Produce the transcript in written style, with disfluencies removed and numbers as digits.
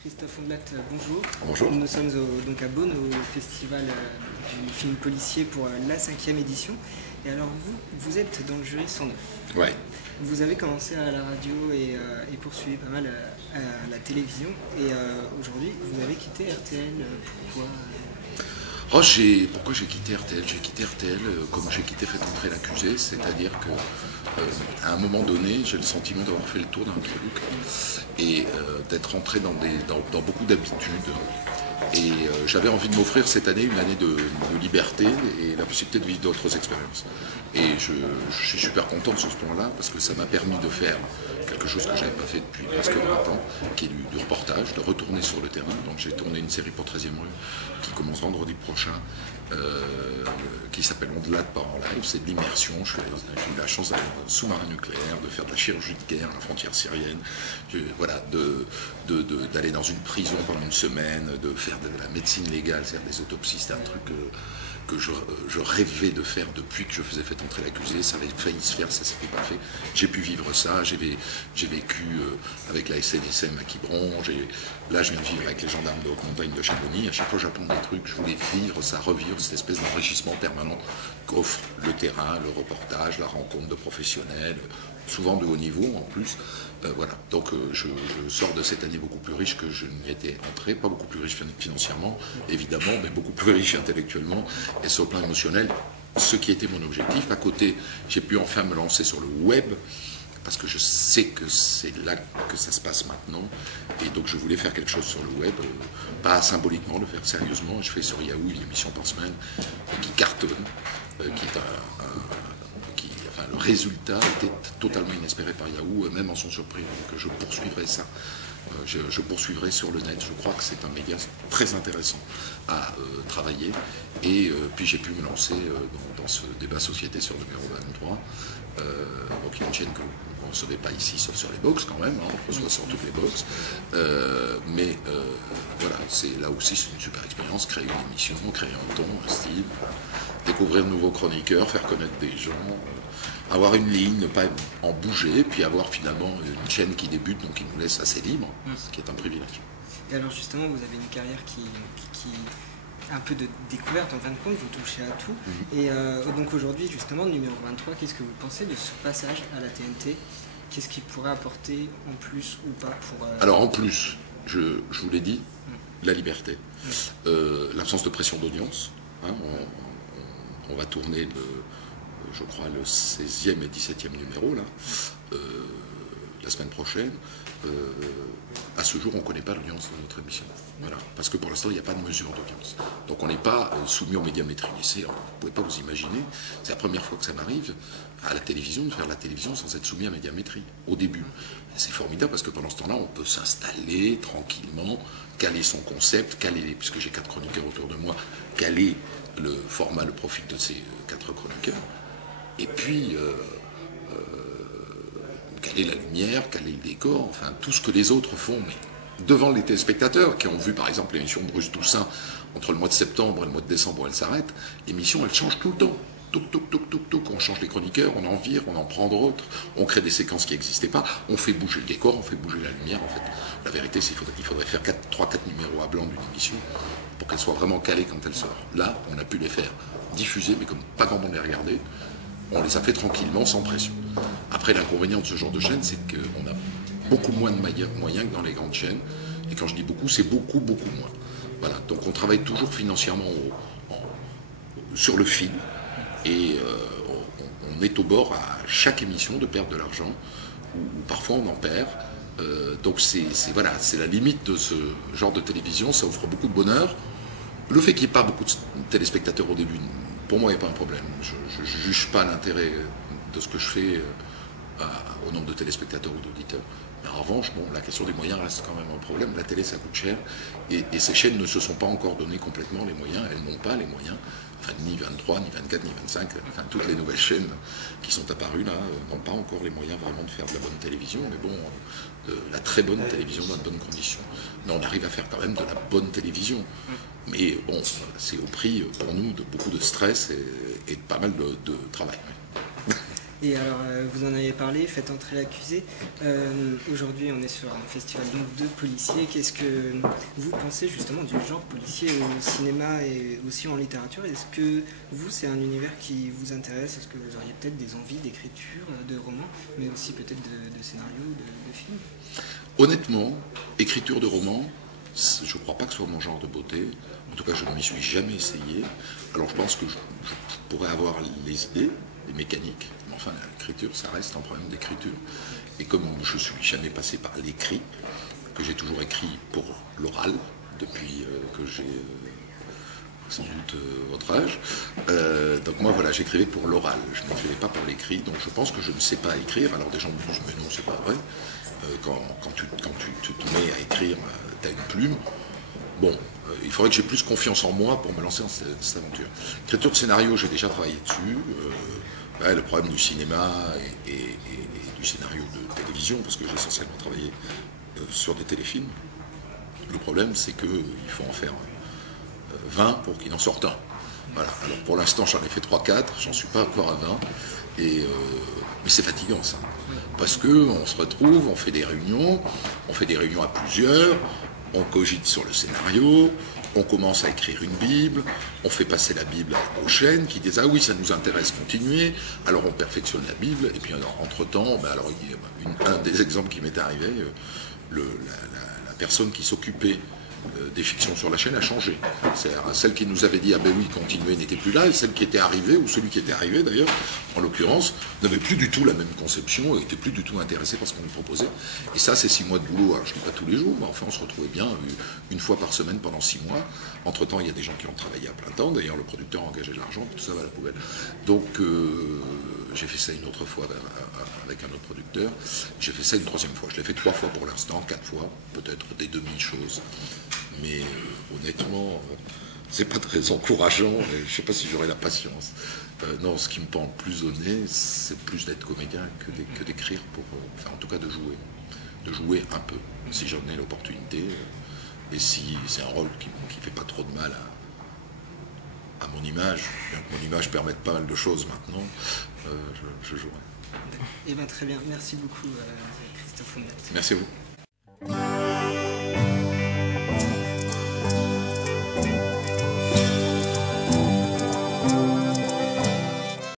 Christophe Ondelat, bonjour. Bonjour. Nous sommes donc à Beaune, au festival du film policier pour la 5e édition. Et alors vous êtes dans le jury 109. Ouais. Vous avez commencé à la radio et poursuivi pas mal à la télévision. Et aujourd'hui, vous avez quitté RTL. Pourquoi Pourquoi j'ai quitté RTL? J'ai quitté RTL comme j'ai quitté Faites entrer l'accusé, c'est-à-dire que à un moment donné, j'ai le sentiment d'avoir fait le tour d'un truc et d'être entré dans beaucoup d'habitudes. Et j'avais envie de m'offrir cette année une année de liberté et la possibilité de vivre d'autres expériences. Et je suis super content sur ce point-là parce que ça m'a permis de faire quelque chose que je n'avais pas fait depuis presque 20 ans, qui est du reportage, de retourner sur le terrain. Donc j'ai tourné une série pour 13e rue qui commence vendredi prochain, qui s'appelle Ondelat part en live. C'est de l'immersion. J'ai eu la chance d'aller dans un sous-marin nucléaire, de faire de la chirurgie de guerre à la frontière syrienne, voilà, d'aller dans une prison pendant une semaine, de faire de la médecine légale, c'est-à-dire des autopsies. C'était un truc que je rêvais de faire depuis que je faisais Faites entrer l'accusé. Ça avait failli se faire, ça s'était pas fait. J'ai pu vivre ça. J'ai vécu avec la SNSM à Quiberon. Là, je viens de vivre avec les gendarmes de haute montagne de Chamonix. À chaque fois, j'apprends des trucs. Je voulais vivre ça, revivre cette espèce d'enrichissement permanent qu'offre le terrain, le reportage, la rencontre de professionnels, souvent de haut niveau en plus. Voilà. Donc je sors de cette année beaucoup plus riche que je n'y étais entré, pas beaucoup plus riche financièrement, évidemment, mais beaucoup plus riche intellectuellement et sur le plan émotionnel, ce qui était mon objectif. À côté, j'ai pu enfin me lancer sur le web, parce que je sais que c'est là que ça se passe maintenant, et donc je voulais faire quelque chose sur le web, pas symboliquement, le faire sérieusement. Je fais sur Yahoo une émission par semaine qui cartonne, qui est le résultat était totalement inespéré par Yahoo, même en sont surpris. Donc je poursuivrai ça. Je poursuivrai sur le net. Je crois que c'est un média très intéressant à travailler. Et puis j'ai pu me lancer dans ce débat société sur numéro 23. Donc il y a une chaîne que vous ne recevez pas ici, sauf sur les box quand même. Hein, on reçoit sur toutes les box. Mais voilà, là aussi c'est une super expérience. Créer une émission, créer un ton, un style, découvrir de nouveaux chroniqueurs, faire connaître des gens. Avoir une ligne, ne pas en bouger, puis avoir finalement une chaîne qui débute, donc qui nous laisse assez libre, ce qui est un privilège. Et alors justement, vous avez une carrière qui un peu de découverte, en fin de compte, vous touchez à tout. Et donc aujourd'hui, justement, numéro 23, qu'est-ce que vous pensez de ce passage à la TNT? Qu'est-ce qu'il pourrait apporter en plus ou pas pour... Alors en plus, je vous l'ai dit, la liberté, l'absence de pression d'audience. Hein, on va tourner je crois le 16e et 17e numéro là, la semaine prochaine. À ce jour, on ne connaît pas l'audience de notre émission. Voilà. Parce que pour l'instant, il n'y a pas de mesure d'audience. Donc on n'est pas soumis aux médiamétries. Vous ne pouvez pas vous imaginer, c'est la première fois que ça m'arrive à la télévision de faire la télévision sans être soumis à médiamétrie, au début. C'est formidable parce que pendant ce temps-là, on peut s'installer tranquillement, caler son concept, puisque j'ai 4 chroniqueurs autour de moi, caler le format, le profil de ces 4 chroniqueurs. Et puis, caler la lumière, caler le décor, enfin tout ce que les autres font, mais devant les téléspectateurs qui ont vu par exemple l'émission de Bruce Toussaint entre le mois de septembre et le mois de décembre où elle s'arrête, l'émission elle change tout le temps. On change les chroniqueurs, on en vire, on en prend d'autres, on crée des séquences qui n'existaient pas, on fait bouger le décor, on fait bouger la lumière en fait. La vérité c'est qu'il faudrait faire 3-4 numéros à blanc d'une émission pour qu'elle soit vraiment calée quand elle sort. Là, on a pu les faire diffuser, mais comme pas grand monde les regardait, on les a fait tranquillement, sans pression. Après, l'inconvénient de ce genre de chaîne, c'est qu'on a beaucoup moins de moyens que dans les grandes chaînes. Et quand je dis beaucoup, c'est beaucoup moins. Voilà. Donc on travaille toujours financièrement sur le fil. Et on est au bord à chaque émission de perdre de l'argent, ou parfois on en perd. Donc c'est la limite de ce genre de télévision. Ça offre beaucoup de bonheur. Le fait qu'il n'y ait pas beaucoup de téléspectateurs au début, pour moi, il n'y a pas un problème. Je ne juge pas l'intérêt de ce que je fais au nombre de téléspectateurs ou d'auditeurs. Mais en revanche, la question des moyens reste quand même un problème. La télé, ça coûte cher. Et ces chaînes ne se sont pas encore donné complètement les moyens. Elles n'ont pas les moyens. Enfin, ni 23, ni 24, ni 25. Enfin, toutes les nouvelles chaînes qui sont apparues là n'ont pas encore les moyens vraiment de faire de la bonne télévision. Mais bon, de la très bonne télévision dans de bonnes conditions. Mais on arrive à faire quand même de la bonne télévision. Mais bon, c'est au prix pour nous de beaucoup de stress et de pas mal de travail. Et alors, vous en avez parlé, faites entrer l'accusé. Aujourd'hui, on est sur un festival donc, de policiers. Qu'est-ce que vous pensez justement du genre policier au cinéma et aussi en littérature? Est-ce que vous, c'est un univers qui vous intéresse? Est-ce que vous auriez peut-être des envies d'écriture, de romans, mais aussi peut-être de scénarios, de films? Honnêtement, écriture de romans, je ne crois pas que ce soit mon genre de beauté. En tout cas, je ne m'y suis jamais essayé. Alors je pense que je pourrais avoir les idées, les mécaniques. Mais enfin, l'écriture, ça reste un problème d'écriture. Et comme je ne suis jamais passé par l'écrit, que j'ai toujours écrit pour l'oral, depuis que j'ai sans doute votre âge. Donc moi, voilà, j'écrivais pour l'oral. Je n'écrivais pas pour l'écrit. Donc je pense que je ne sais pas écrire. Alors des gens me disent, mais non, c'est pas vrai. Quand tu te mets à écrire, tu as une plume. Bon, il faudrait que j'ai plus confiance en moi pour me lancer dans cette aventure. Écriture de scénario, j'ai déjà travaillé dessus. Le problème du cinéma et du scénario de télévision, parce que j'ai essentiellement travaillé sur des téléfilms. Le problème, c'est qu'il faut en faire 20 pour qu'il en sorte un. Voilà. Alors pour l'instant, j'en ai fait 3-4, j'en suis pas encore à 20. Mais c'est fatigant ça. Parce qu'on se retrouve, on fait des réunions à plusieurs, on cogite sur le scénario, on commence à écrire une Bible, on fait passer la Bible à la prochaine, qui disent « Ah oui, ça nous intéresse, continuer ». Alors on perfectionne la Bible, et puis entre-temps, un des exemples qui m'est arrivé, la personne qui s'occupait des fictions sur la chaîne a changé. Celle qui nous avait dit « Ah ben oui, continuer » n'était plus là, et celle qui était arrivée, ou celui qui était arrivé d'ailleurs, en l'occurrence, n'avait plus du tout la même conception, et n'était plus du tout intéressé par ce qu'on lui proposait. Et ça, c'est 6 mois de boulot. Alors je ne dis pas tous les jours, mais enfin on se retrouvait bien une fois par semaine pendant 6 mois. Entre-temps, il y a des gens qui ont travaillé à plein temps, d'ailleurs le producteur a engagé de l'argent, tout ça va à la poubelle. Donc j'ai fait ça une autre fois avec un autre producteur, j'ai fait ça une 3e fois. Je l'ai fait 3 fois pour l'instant, 4 fois, peut-être des demi-choses. Mais honnêtement, c'est pas très encourageant, et je sais pas si j'aurai la patience. Non, ce qui me pend plus au nez, c'est plus d'être comédien que d'écrire, enfin en tout cas de jouer un peu, si j'en ai l'opportunité, et si c'est un rôle qui fait pas trop de mal à mon image, bien que mon image permette pas mal de choses maintenant, je jouerai. Eh bien très bien, merci beaucoup Christophe Ondet. Merci à vous.